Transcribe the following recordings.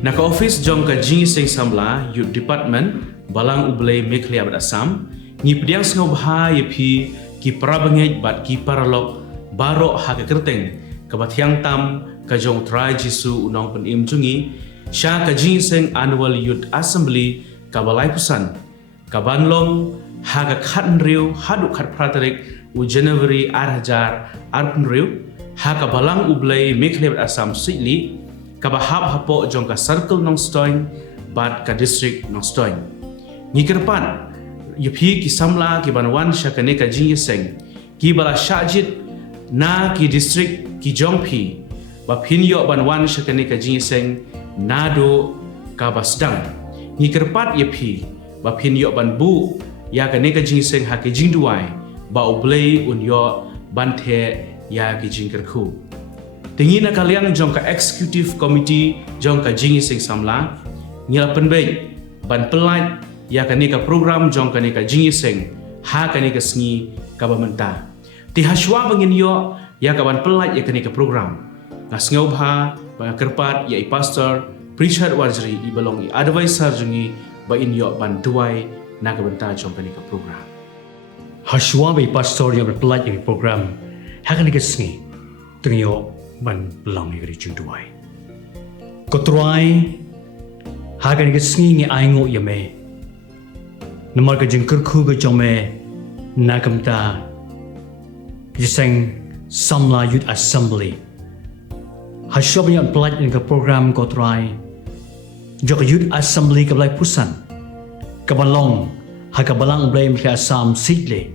Naka office jong ka Jing Sing Samla Youth Department Balang Blei Meghalaya bat Assam ngi pediang sengau bah yepi ki parabangej bat ki paralok baro ha ka kerteng ka bathiang tam ka jong try jisu unong pen im jungi sha ka Jing Sing Annual Youth Assembly ka balai pusan ka banlong ha ka khat riu haduh khat Tarik u January 2000 riu ha ka Balang Blei Meghalaya bat Assam Siejlieh ka bahap hapo jong ka circle Nongstoin bat ka district Nongstoin ngi kerpan yepi ki samla ki banwan syakane ka Jing Sing ki bala syajit na ki district ki jongpi ba pinyo banwan syakane ka Jing Sing nado ka basdang ngi kerpat yepi ba pinyo ban bu ya kane ka Jing Sing ha ki Jing duai ba Blei unyo banthe ya ki Jing kerku tinggi na kalian jong ka executive committee jong ka Jing Sing samla ngila penbei ban pelat ya kani ka program jong kani ka Jing Sing ha kani ka sngi ka bamenta ti haswa bangin yo ya ka ban pelat ya kani ka program ngasngau bha ba kerpat ya i pastor preacher warjri i balong i advisor jungi ba in yo ban duai na ka benta jong kani ka program haswa ba i pastor ya ban pelat ya program ha kani ka sngi tengyo ban belang i Jing duai ko try ha kani ka sngi ngi aingo ya me Namar ka Jing kerku ka jome nakamta Jiseng Samla Youth Assembly Hasyop yang pelat in ka program ko try Jok Youth Assembly ka Blei Pusan ka Balang ha ka Balang Blei Meghalaya Assam Siejlieh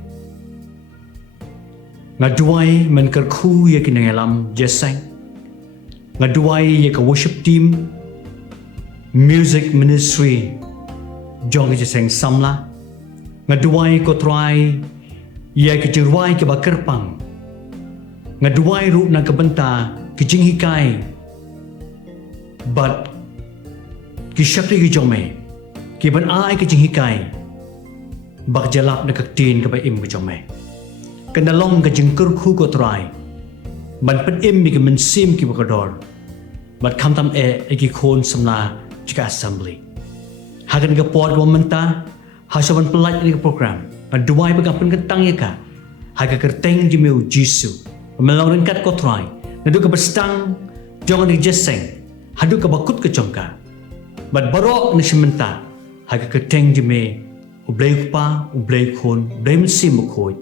Ngaduai men kerku ya kinangalam Jiseng Ngaduai ya ka worship team music ministry jong ke Jiseng Samla ngaduai ko try ya ke jirwai ke bakerpang ngaduai ru na kebenta ke Jing hikai but ki syakri ke jome ki ban ai ke Jing hikai bak jalap na kaktin ke ba im ke jome kendalong ke Jing kerku ko try ban pen im ke mensim ki bakador bat kamtam ki khon samla jika assembly hagan ka pod ko menta hasaban pelat ni program aduai bagapan kentang ya ka haga kerteng di meu jisu melong ringkat ko try nadu ka bestang jangan di jeseng hadu ka bakut ke jongka bad barok ni sementa haga kerteng di me ublei pa ublei khon ublei mensim khoi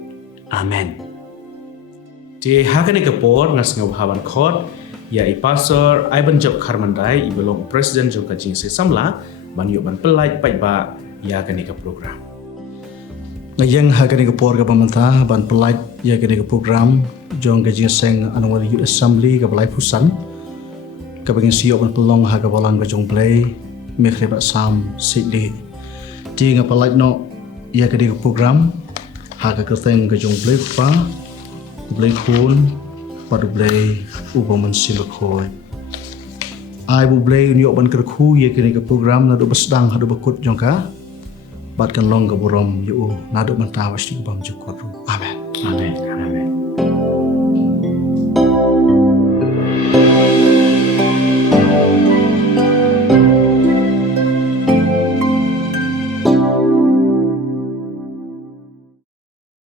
amen ti hagan ka por ngasngau haban khot ya i pastor ai ban job kharmandai i belong president jong ka Jing Sing samla ban yo ban pelat pai ba ya kani ka program ngayeng ha kani ka por ka pamanta ban pelat ya kani ka program jong ka Jing Sing Annual Youth Assembly ka Blei Pusan ka bangin siyo ban pelong ha ka Balang ka jong Blei Meghalaya Assam Siejlieh ti nga pelat no ya kani ka program ha ka kerteng ka jong Blei pa Blei khon padu Blei ubaman silakhoi ai bu Blei unyo ban kerku ye kini ke program nadu besdang hadu bakut jongka bat kan long ka borom yu nadu mentawas di bang jukot amen amen amen